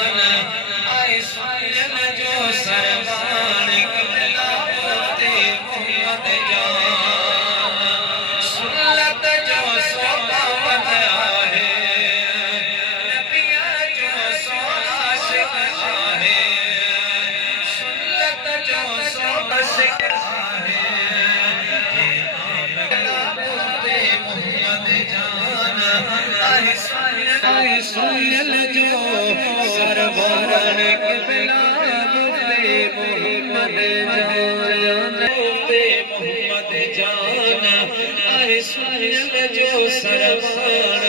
आए सुन जो सरवान कबला मुफ्ती मोहम्मद जान सुन्नत जो सोता है नबिया जो सो आशिक आहे सुन्नत जो सो आशिक आहे सुन जो सरवान कबला मुफ्ती मोहम्मद जान मुफ्ती मोहम्मद जान आए सुन जो सरवान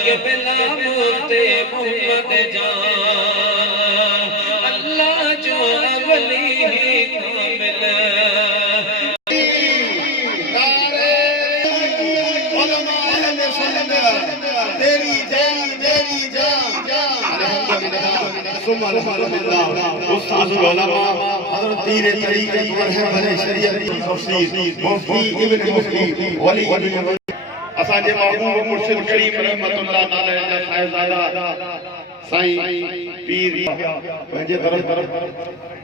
कबला मुफ्ती मोहम्मद जान अल्लाह जो अवली ही कामिल तेरी जान उस्ताद उलमा हज़रत पीर तरीक़त वरह भले शरीयत की तफसीर मुफ्ती इब्न मुफ्ती वली असा जे महबूब मुर्शिद करीम रहमतुल्लाह अलैहि जा साहिबजादा साईं पीर पंहिंजे तरफ